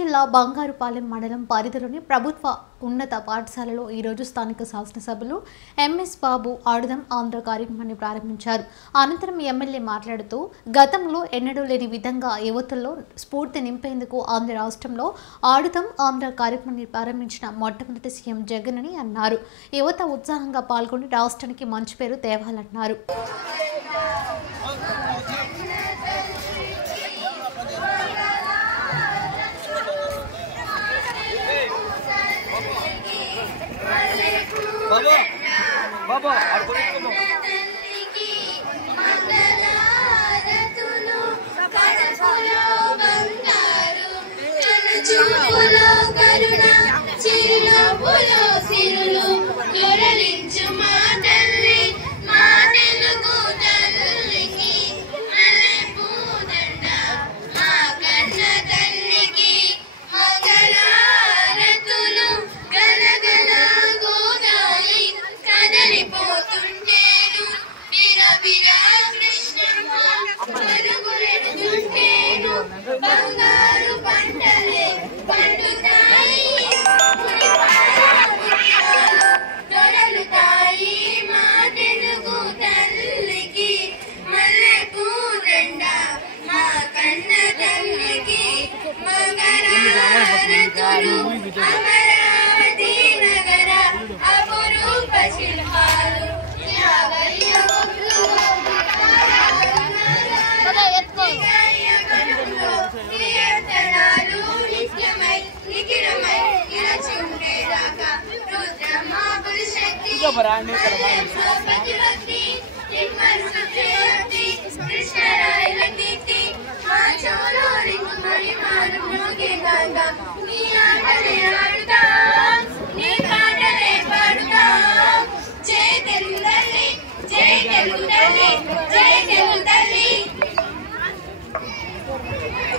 జిల్లా బంగారుపాలెం మండలం పరిధిలోని ప్రభుత్వ ఉన్నత పాఠశాలలో ఈరోజు స్థానిక శాసనసభ్యులు ఎంఎస్ బాబు ఆడుదాం ఆంధ్ర కార్యక్రమాన్ని ప్రారంభించారు. అనంతరం ఎమ్మెల్యే మాట్లాడుతూ గతంలో ఎన్నడూ లేని విధంగా యువతల్లో స్ఫూర్తి నింపేందుకు ఆంధ్ర రాష్ట్రంలో ఆడుదాం ఆంధ్ర కార్యక్రమాన్ని ప్రారంభించిన మొట్టమొదటి సీఎం జగన్ అని అన్నారు. యువత ఉత్సాహంగా పాల్గొని రాష్ట్రానికి మంచి పేరు తేవాలన్నారు. బాబా బాబా ఆడుకోనిస్తున్నా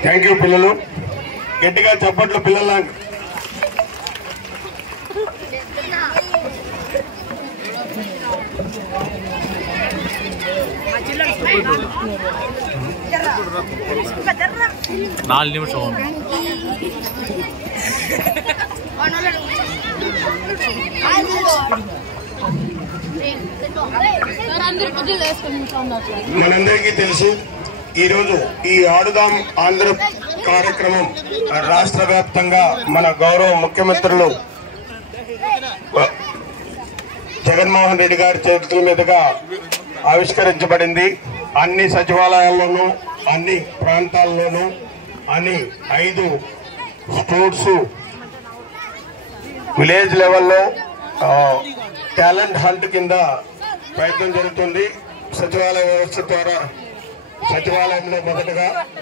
థ్యాంక్ యూ పిల్లలు, గట్టిగా చప్పట్లు పిల్లల. నాలుగు నిమిషం మనందరికీ తెలుసు, ఈరోజు ఈ ఆడుదాం ఆంధ్ర కార్యక్రమం రాష్ట్ర వ్యాప్తంగా మన గౌరవ ముఖ్యమంత్రులు జగన్మోహన్ రెడ్డి గారి చేతుల మీదుగా ఆవిష్కరించబడింది. అన్ని సచివాలయాల్లోనూ, అన్ని ప్రాంతాల్లోనూ, అన్ని 5 స్పోర్ట్స్ విలేజ్ లెవెల్లో టాలెంట్ హంట్ కింద ప్రయత్నం జరుగుతుంది. సచివాలయ వ్యవస్థ ద్వారా సచివాలయంలో మొదటగా